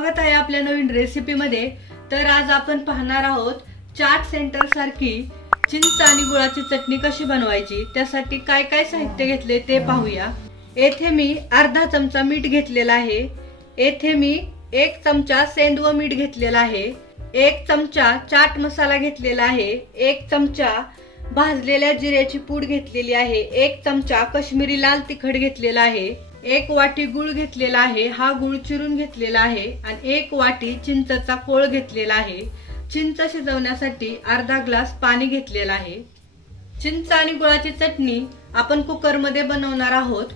स्वागत आहे आपल्या नवीन रेसिपी मध्ये। तर आज आपण पाहणार आहोत चाट सेंटर सारखी चिंच आणि गुळाची चटणी कशी बनवायची। त्यासाठी काय काय साहित्य घेतले ते पाहूया। येथे मी अर्धा चमचा मीठ घेतलेला आहे। येथे मी 1 चमचा सेंदव मीठ घेतलेला आहे। 1 चमचा चाट मसाला घेतलेला आहे। 1 चमचा भाजलेल्या जिऱ्याची पूड घेतलेली आहे। 1 चमचा काश्मीरी लाल तिखट घेतलेला आहे। 1 वाटी गुळ घेतलेला आहे। हा गुळ चिरून घेतलेला आहे आणि 1 वाटी चिंचेचा कोळ घेतलेला आहे। चिंच शिजवण्यासाठी अर्धा ग्लास पाणी घेतलेला आहे। चिंच आणि गुळाची चटणी आपण कुकर मध्ये बनवणार आहोत।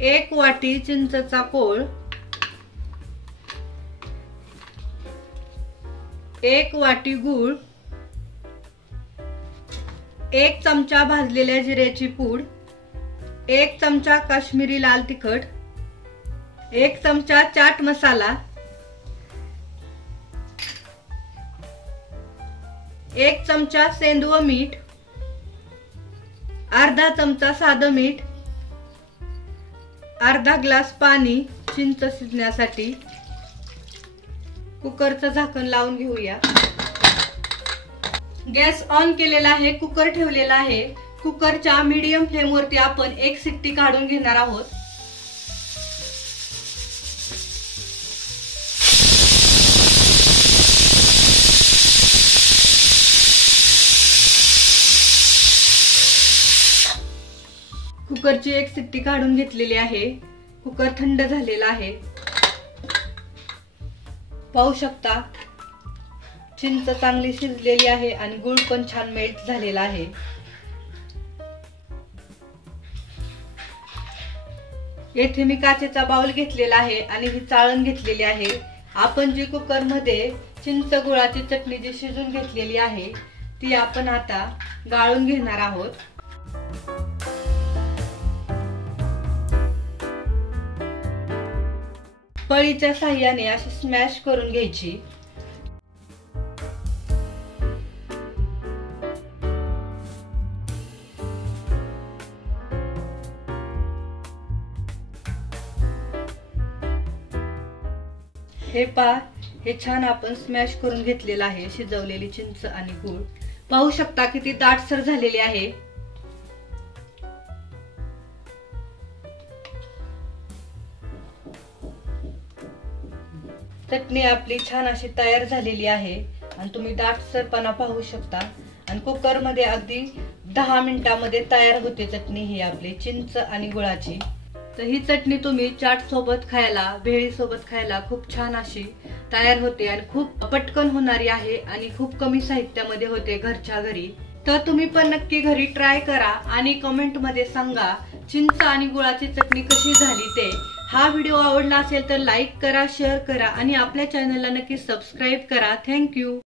1 वाटी चिंचेचा कोळ, 1 वाटी गुळ, 1 चमचा भाजलेल्या जिऱ्याची पूड, 1 चमचा काश्मीरी लाल तिखट, 1 चमचा चाट मसाला, 1 चमचा सेंदव मीठ, अर्धा चमचा साधं मीठ, अर्धा ग्लास पाणी चिंच शिजण्यासाठी। कुकरचं झाकण लावून घेऊया। गॅस ऑन केलेला आहे, कुकर ठेवलेला आहे। कुकरच्या मीडियम फ्लेम वरती आपण 1 शिट्टी काढून घेणार आहोत। कुकरची 1 शिट्टी काढून घेतलेली आहे। कुकर थंड झालेला आहे। पाहू शकता चिंच चांगली शिजलेली आहे आणि गुळ पण छान मेल्ट झालेला आहे। येथे मी काचेचा बाउल घेतलेला आहे आणि ही चाळण घेतलेली आहे। आपण जी कुकर मध्ये चिंच गुळाची चटणी जी शिजून घेतलेली आहे ती आपण आता गाळून घेणार आहोत। पळीच्या साहाय्याने अशी स्मॅश करून घ्यायची। हे छान आपण स्मॅश करून घेतलेला आहे शिजवलेली चिंच आणि गूळ। पाहू शकता किती दाटसर झालेली आहे। चटणी आपली छान अशी तयार झालेली आहे आणि तुम्ही दाटसरपणा पाहू शकता। आणि कुकर मध्ये अगदी 10 मिनिटांमध्ये तयार होते चटणी ही आपली चिंच आणि गुळाची। तर ही चटणी तुम्ही चाट सोबत खायला, भेळी सोबत खायला खूप छान अशी तयार होते आणि खूप पटकन होणारी आहे आणि खूप कमी साहित्यामध्ये होते घरच्या घरी। तर तुम्ही पण नक्की घरी ट्राय करा आणि कमेंट मध्ये सांगा चिंच आणि गुळाची चटणी कशी झाली ते। हा व्हिडिओ आवडला असेल तर लाईक करा, शेअर करा आणि आपल्या चॅनलला नक्की सबस्क्राईब करा। थँक्यू।